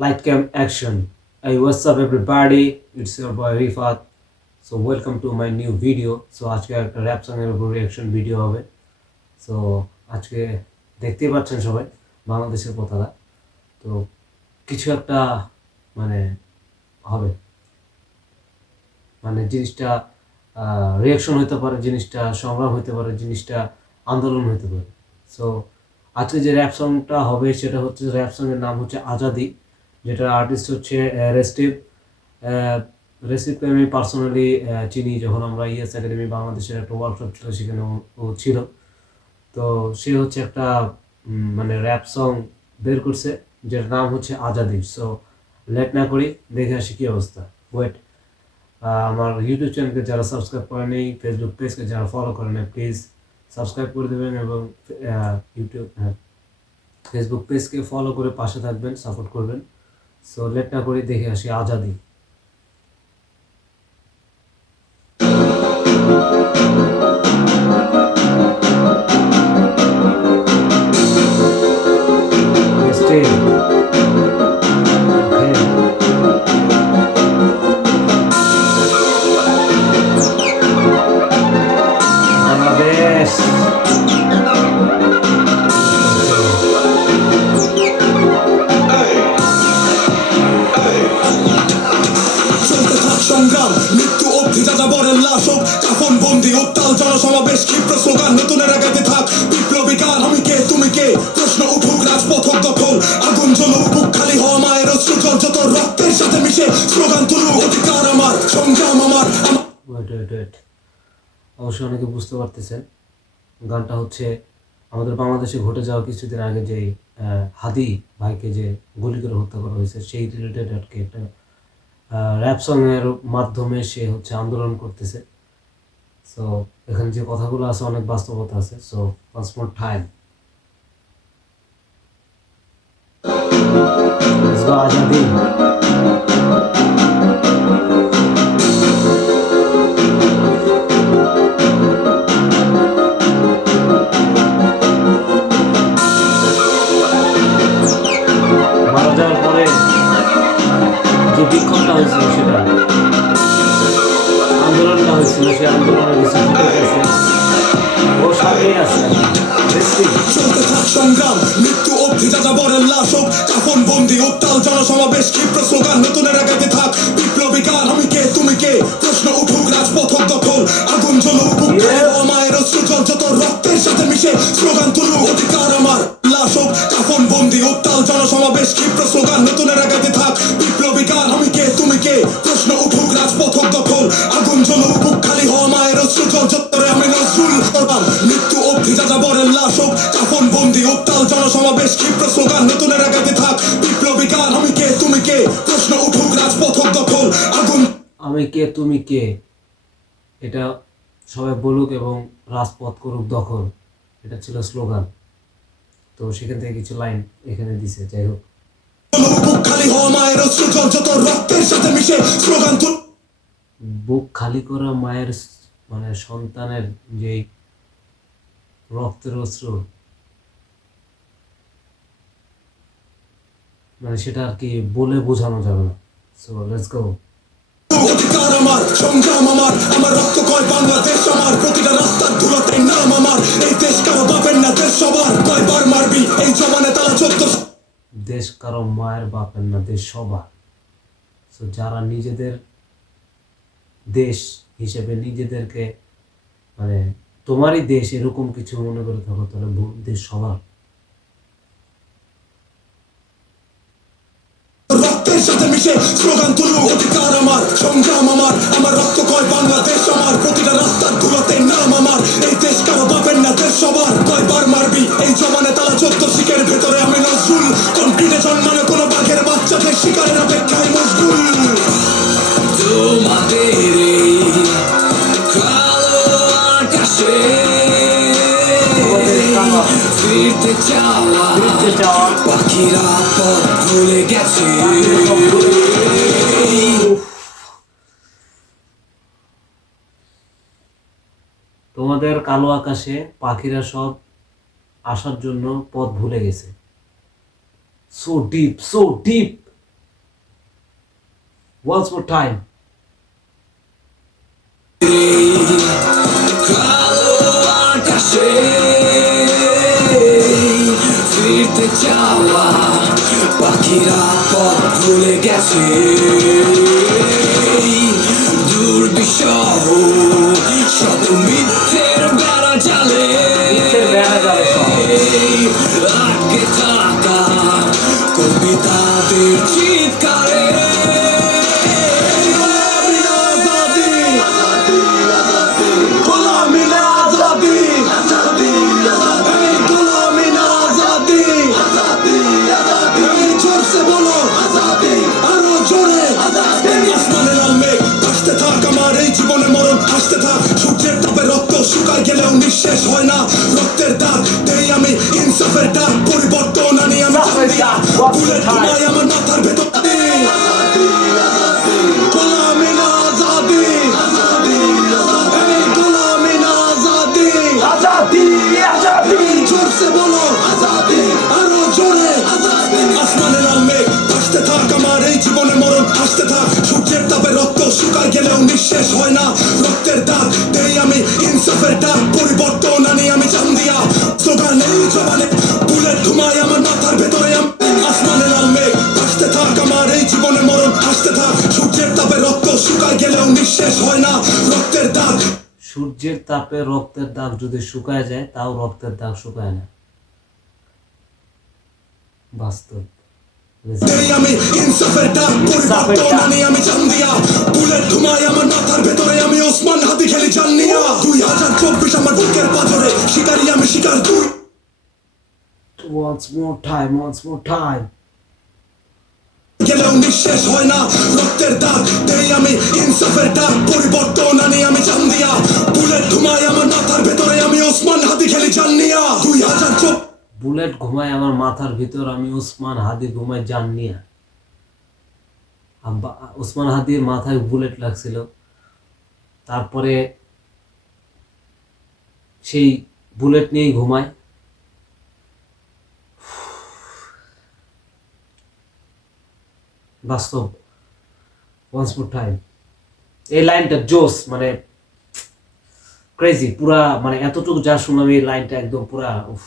Light cam action. Hey, what's up everybody? It's your boy Rifat. So welcome to my new video. So আজকে একটা rap song এর উপর reaction video হবে। So আজকে দেখতেই পাচ্ছেন সবাই বাংলাদেশের পতাকা। তো কিছু একটা মানে হবে, মানে জিনিসটা রিঅ্যাকশন হতে পারে, জিনিসটা সংগ্রাম হতে পারে, জিনিসটা আন্দোলন হতে পারে। সো আজকে যে র্যাপ সংটা হবে সেটা হচ্ছে, র্যাপ সঙ্গের নাম হচ্ছে আজাদি, যেটা আর্টিস্ট হচ্ছে রেস্টিভ। রেসিপকে আমি পার্সোনালি চিনি, যখন আমরা ইএস একাডেমি বাংলাদেশের একটা ওয়ার্কশপ ছিল সেখানে ও ছিল। তো সে হচ্ছে একটা মানে র্যাপ সং বের করছে যেটার নাম হচ্ছে আজাদি। সো লেট না করি দেখে আসি কী অবস্থা। ওয়েট, আমার ইউটিউব চ্যানেলকে যারা সাবস্ক্রাইব করেনি, ফেসবুক পেজকে যারা ফলো করেন প্লিজ সাবস্ক্রাইব করে দেবেন, এবং ইউটিউব ফেসবুক পেজকে ফলো করে পাশে থাকবেন, সাপোর্ট করবেন। সো লেট না করি দেখে আসি আজাদি। বাংলাদেশ সংগ্রাম, মৃত্যু অবধি যাযাবরের লাশ হোক, কাফন বন্দি উত্তাল জনসমাবেশ, ক্ষিপ্র স্লোগান নতুনের আগাতে থাক, বিপ্লবী গান আমি কে তুমি কে, প্রশ্ন উঠুক রাজপথক দখল, আগুন জ্বলুক বুক খালি হওয়া মায়ের অশ্রু জল যত রক্তের সাথে মিশে, স্লোগান তুলুক অধিকার আমার, সংগ্রাম আমার। অবশ্যই অনেকে বুঝতে পারতেছেন গানটা হচ্ছে আমাদের বাংলাদেশে ঘটে যাওয়া কিছুদিন আগে যেই হাদি ভাইকে যে গুলি করে হত্যা করা হয়েছে সেই রিলেটেড আর কি একটা র্যাপ সংয়ের মাধ্যমে সে হচ্ছে আন্দোলন করতেছে। সো এখানে যে কথাগুলো আছে অনেক বাস্তবতা আছে। So once more time, Azadi. মারা যাওয়ার পরে যে বিক্ষোভটা হয়েছিল, সেটা আন্দোলনটা হয়েছিল, সেই আন্দোলনের কিছু ও সামনেই আছে। চলতে থাক সংগ্রাম, মৃত্যু অবধি যাযাবরের লাশ হোক, কাফন বন্দি উত্তাল জনসমাবেশ, ক্ষিপ্র স্লোগান নতুনের আগাতে থাক, বিপ্লবী গান আমি কে তুমি কে, প্রশ্ন উঠুক রাজপথক দখল, আগুন জ্বলুক বুক খালি হওয়া মায়ের অশ্রু জল যত রক্তের সাথে মিশে, স্লোগান তুলুক অধিকার আমার, লাশ হোক কাফন বন্দি উত্তাল জনসমাবেশ, ক্ষিপ্র স্লোগান নতুনের আগাতে থাক, বিপ্লবী গান আমি কে তুমি কে, প্রশ্ন উঠুক রাজপথক দখল, আগুন জ্বলুক বুক খালি হওয়া মায়ের অশ্রু জল যত আমি নজরুল করলাম, মৃত্যু অবধি যাযাবরের লাশ হোক, কাফন বন্দি উত্তাল জনসমাবেশ, ক্ষিপ্র স্লোগান নতুনের আগাতে থাক, বিপ্লবী গান আমি কে তুমি কে, প্রশ্ন উঠুক রাজপথক দখল, আগুন আমি কে তুমি কে, এটা সবাই বলুক এবং রাজপথ করুক দখল, এটা ছিল স্লোগান। তো সেখান থেকে কিছু লাইন এখানে দিছে। যাই হোক, বুক খালি হওয়া মায়ের অশ্রু জল যত রক্তের সাথে মিশে, স্লোগান বুক খালি করা মায়ের মানে সন্তানের যে রক্তের অশ্রু, মানে সেটা আর কি বলে বোঝানো যাবে না। So let's go. অধিকার আমার, সংগ্রাম আমার, আমার রক্ত কয় বাংলাদেশ আমার, প্রতিটা রাস্তার ধুলোতে নাম আমার, এই দেশ কারো বাপের না দেশ সবার, কয়বার মারবি এই জমানে তারা 14। দেশ কারো মায়ের বাপের না দেশ সবার। সো যারা নিজেদের দেশ হিসেবে নিজেদেরকে মানে তোমারই দেশ এরকম কিছু মনে করে থাকো, তাহলে দেশ সবার। রক্তের সাথে মিশে স্লোগান তুলুক অধিকার আমার, সংগ্রাম আমার, আমার রক্ত কয় বাংলাদেশ আমার, প্রতিটা রাস্তার ধুলোতে নাম আমার, এই দেশ কারো বাপের না দেশ সবার, কয়বার মারবি এই জমানে তারা 14 শিকের ভেতরে আমি নজরুল, কনক্রিটে জন্মানো কোনো বাঘের বাচ্চাদের শিকারের অপেক্ষায় মশগুল, তোমাদের এই কালো আকাশে ফিরতে চাওয়া পাখিরা পথ ভুলে গেছে। তোমাদের কালো আকাশে পাখিরা সব আসার জন্য পথ ভুলে গেছে। So deep, so deep. Once more time. কালো আকাশে ফিরতে চাওয়া পাখিরা পথ ভুলে গেছে, দুর্বিষহ শত মিথ্যের বেড়া জালে আটকে থাকা কবিতাদের চিৎকারে শুকায় গেলেও নিঃশেষ হয় না রক্তের দাগ, দেই আমি ইনসাফের ডাক, পরিবর্তন আনি আমি বুলেট ঘুমাই আমার মাথার ভেতর। গোলামি না আজাদি, গোলামি না আজাদি, আজাদি আজাদি জোরসে বলো আজাদি, আরো জোরে আজাদি। আসমানের লাল মেঘ আসতে থাক, আমার এই জীবনে মরণ আসতে থাক, সূর্যের তাপে রক্ত শুকায় গেলেও নিঃশেষ হয় না রক্তের দাগ, দেই আমি ইনসাফের ডাক, পরিবর্তন আনি আমি চান্দিয়া, স্লোগান এই জবানে, বুলেট ঘুমাই আমার মাথার ভেতরে। আসমানে লাল মেঘ আসতে থাক, আমার এই জীবনে মরণ আসতে থাক, সূর্যের তাপে রক্ত শুকায় গেলেও নিঃশেষ হয় না রক্তের দাগ। সূর্যের তাপে রক্তের দাগ যদি শুকায় যায় তাও রক্তের দাগ শুকায় না, বাস্তব। আমি ইনসাফের ডাক, পরিবর্তন আনি আমি চান্দিয়া, বুলেট ঘুমাই আমার মাথার ভেতরে, আমি ওসমান হাতি খেলি জান্নিয়া। 2024 আমার বুকের পাথরে, শিকারি আমি শিকার তুই। Once more time, once more time. গেলেও নিঃশেষ হয় না রক্তের দাগ, দেই আমি ইনসাফের ডাক, পরিবর্তন আনি আমি চান্দিয়া, বুলেট ঘুমাই আমার মাথার ভেতরে, আমি ওসমান হাতি খেলি জান্নিয়া। 2024 বুলেট ঘুমায় আমার মাথার ভিতর, আমি ওসমান হাদি ঘুমায় জান্নিয়া। ওসমান হাদির মাথায় বুলেট লাগছিল, তারপরে সেই বুলেট নিয়েই ঘুমায়। বাস্তব। ওয়ান্স মোর টাইম, এই লাইনটা জোস, মানে ক্রেজি পুরা, মানে এতটুকু যা শুনলাম এই লাইনটা একদম পুরা উফ।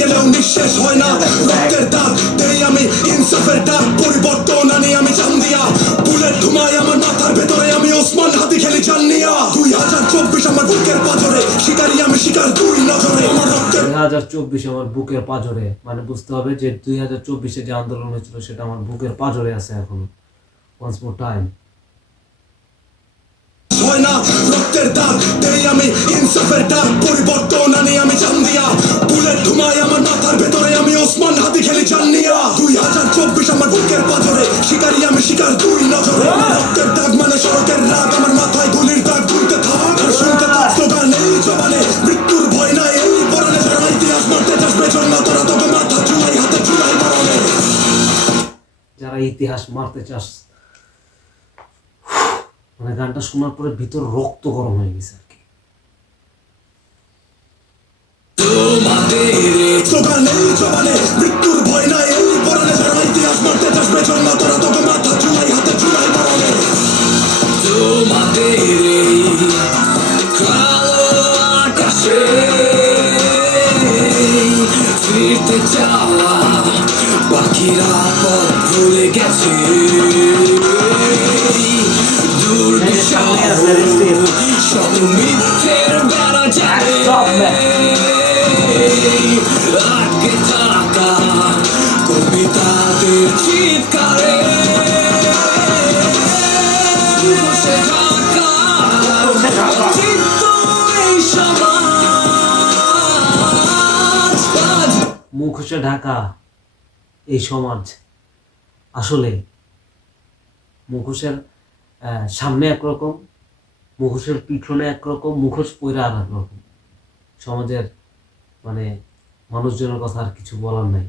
গেলেও নিঃশেষ হয় না রক্তের দাগ, দেই আমি ইনসাফের ডাক, পরিবর্তন আনি আমি চান্দিয়া, বুলেট ঘুমাই আমার মাথার ভেতরে, আমি ওসমান হাতি খেলি জান্নিয়া। 2024 আমার বুকের পাথরে, শিকারি আমি শিকার দুই নজরে, আমার রক্তের 2024 আমার বুকের পাঁজরে, মানে বুঝতে হবে যে 2024 যে আন্দোলন হয়েছিল সেটা আমার বুকের পাঁজরে আছে এখনো। Once more time. হয় না রক্তের দাগ, দেই আমি ইনসাফের ডাক, পরিবর্তন আনি আমি চান্দিয়া, বুলেট ঘুমাই আমার মাথার ভেতরে, আমি ওসমান হাতি খেলি জান্নিয়া। 2024 আমার বুকের পাথরে, শিকারি আমি শিকার দুই নজরে, আমার রক্তের দাগ মানে সড়কের রাগ, আমার মাথায় গুলির দাগ গুলতে থাক, আর শুনতে থাক স্লোগান এই জবানে, মৃত্যুর ভয় নাই এই পরনে, যারা ইতিহাস মারতে চাস বেজন না তোরা, তোকে মাথা চুলাই হাতে চুলাই মরণে। যারা ইতিহাস মারতে চাস, মানে গানটা শোনার পরে ভিতর রক্ত গরম হয়ে গেছে আর কি। স্লোগান এই জবানে, মৃত্যুর ভয় নাই এই পরনে, যারা ইতিহাস মারতে চাস বেজন না তোরা, তোকে মাথা চুলাই হাতে চুলাই মরণে। তোমাদের এই কালো আকাশে ফিরতে চাওয়া পাখিরা পথ ভুলে গেছে, দুর্বিষহ শত মিথ্যের বেড়া জালে আটকে থাকা কবিতাদের চিৎকারে বসে থাকা চিত্ত এই সমাজ, মুখোশে ঢাকা এই সমাজ। আসলে মুখোশের সামনে একরকম, মুখোশের পিছনে একরকম, মুখোশ পইরা আর এক রকম। সমাজের মানে মানুষজনের কথা আর কিছু বলার নাই।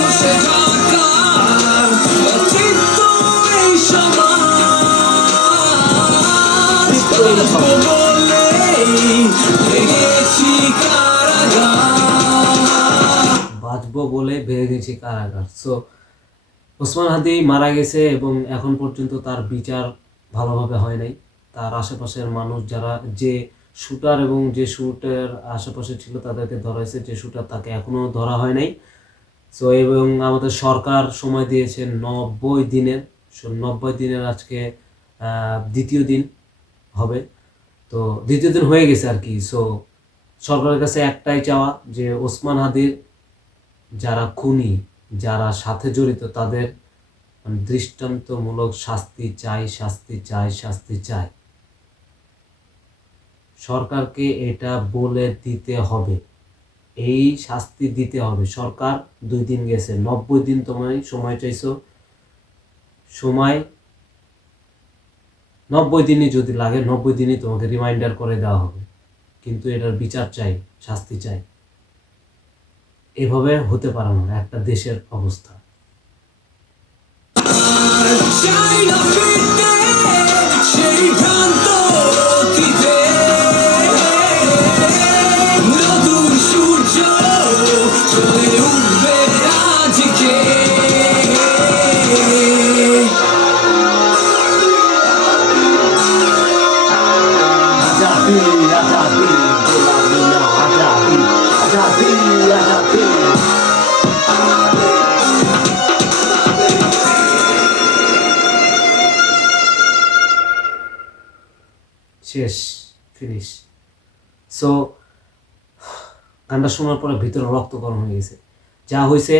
বসে থাকা চিত্ত এই সমাজ, বাজবো বাঁচবো বলে ভেঙেছি কারাগার। সো ওসমান হাদি মারা গেছে এবং এখন পর্যন্ত তার বিচার ভালোভাবে হয় নাই। তার আশেপাশের মানুষ যারা, যে শুটার এবং যে শুটের আশেপাশে ছিল তাদেরকে ধরা হয়েছে, যে শুটার তাকে এখনো ধরা হয় নাই। সো এবং আমাদের সরকার সময় দিয়েছে 90 দিনের। সো 90 দিনের আজকে দ্বিতীয় দিন হবে, তো দ্বিতীয় দিন হয়ে গেছে আর কি। সো সরকারের কাছে একটাই চাওয়া যে ওসমান হাদির যারা খুনি, যারা সাথে জড়িত তাদের মানে দৃষ্টান্তমূলক শাস্তি চাই, শাস্তি চাই, শাস্তি চাই। সরকারকে এটা বলে দিতে হবে, এই শাস্তি দিতে হবে। সরকার 2 দিন গেছে, 90 দিন তোমায় সময় চাইছো, সময় 90 দিনই যদি লাগে 90 দিনই তোমাকে রিমাইন্ডার করে দেওয়া হবে, কিন্তু এটার বিচার চাই, শাস্তি চাই। এভাবে হতে পারে না একটা দেশের অবস্থা। চাই না ফিরতে সেই ভ্রান্ত অতীতে, নতুন সূর্য চলে উঠবে আজকে। আজাদি আজাদি গোলামি না, আজাদি আজাদি আজাদি। শেষ, ফিনিশ। সো গানটা শোনার পরে ভিতরে রক্ত গরম হয়ে গেছে। যা হয়েছে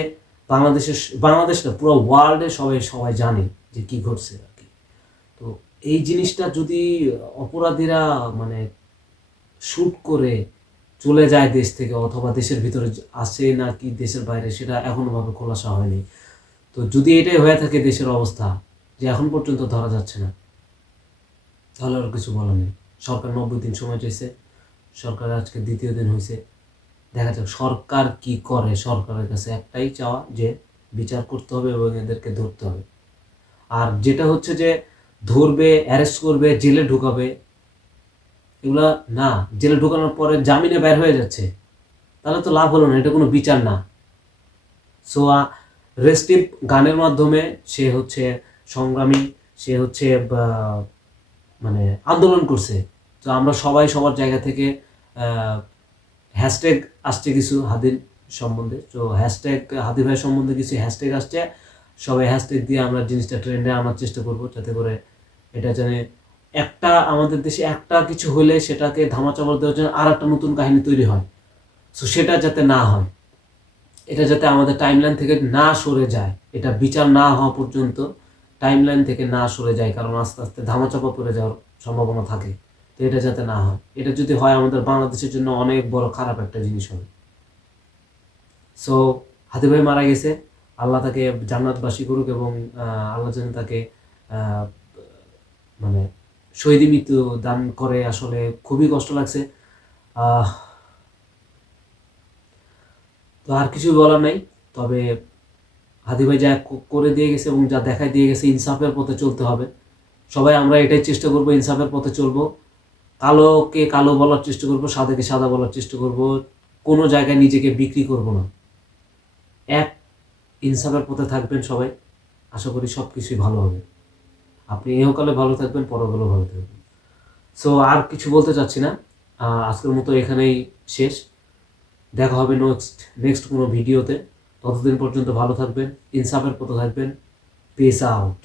বাংলাদেশ না, পুরো ওয়ার্ল্ডে সবাই জানে যে কি ঘটছে আর কি। তো এই জিনিসটা যদি অপরাধীরা মানে শুট করে চলে যায় দেশ থেকে, অথবা দেশের ভিতরে আসে না কি দেশের বাইরে, সেটা এখনো ভাবে খোলাসা হয়নি। তো যদি এটাই হয়ে থাকে দেশের অবস্থা, যে এখন পর্যন্ত ধরা যাচ্ছে না, তাহলে আর কিছু বলার নেই। সরকার 90 দিন সময় চাইছে, সরকার আজকে দ্বিতীয় দিন হয়েছে। দেখা যাক সরকার কি করে। সরকারের কাছে একটাই চাওয়া যে বিচার করতে হবে এবং এদেরকে ধরতে হবে। আর যেটা হচ্ছে যে ধরবে, অ্যারেস্ট করবে, জেলে ঢুকাবে, এগুলা না, জেলে ঢুকানোর পরে জামিনে বের হয়ে যাচ্ছে, তাহলে তো লাভ হলো না, এটা কোনো বিচার না। সো রেস্টিভ গানের মাধ্যমে সে হচ্ছে সংগ্রামী, সে হচ্ছে মানে আন্দোলন করছে। তো আমরা সবাই সবার জায়গা থেকে হ্যাশট্যাগ আসছে কিছু হাদির সম্বন্ধে, তো হ্যাশট্যাগ হাদি ভাই সম্বন্ধে কিছু হ্যাশট্যাগ আসছে, সবাই হ্যাশট্যাগ দিয়ে আমরা জিনিসটা ট্রেন্ডে আনার চেষ্টা করব, যাতে করে এটা জানে একটা আমাদের দেশে একটা কিছু হলে সেটাকে ধামাচাপা দেওয়ার জন্য আর একটা নতুন কাহিনী তৈরি হয়। সো সেটা যাতে না হয়, এটা যাতে আমাদের টাইমলাইন থেকে না সরে যায়, এটা বিচার না হওয়া পর্যন্ত টাইমলাইন থেকে না সরে যায়, কারণ আস্তে আস্তে ধামাচাপা পড়ে যাওয়ার সম্ভাবনা থাকে। তো এটা যাতে না হয়, এটা যদি হয় আমাদের বাংলাদেশের জন্য অনেক বড় খারাপ একটা জিনিস হবে। সো হাদি ভাই মারা গেছে, আল্লাহ তাকে জান্নাতবাসী করুক এবং আল্লাহ যেন তাকে মানে শহীদি মৃত্যু দান করে। আসলে খুবই কষ্ট লাগছে। তো আর কিছু বলার নাই, তবে হাদি ভাই যা করে দিয়ে গেছে এবং যা দেখায় দিয়ে গেছে, ইনসাফের পথে চলতে হবে। সবাই আমরা এটাই চেষ্টা করব, ইনসাফের পথে চলবো, কালোকে কালো বলার চেষ্টা করব, সাদাকে সাদা বলার চেষ্টা করব, কোনো জায়গায় নিজেকে বিক্রি করব না। এক ইনসাফের পথে থাকবেন সবাই, আশা করি সব কিছুই ভালো হবে। আপনি ইহকালে ভালো থাকবেন, পরকালেও ভালো থাকবেন। সো আর কিছু বলতে চাচ্ছি না, আজকের মতো এখানেই শেষ। দেখা হবে নেক্সট কোনো ভিডিওতে। ততদিন পর্যন্ত ভালো থাকবেন, ইনসাফের পথে থাকবেন। Piece out.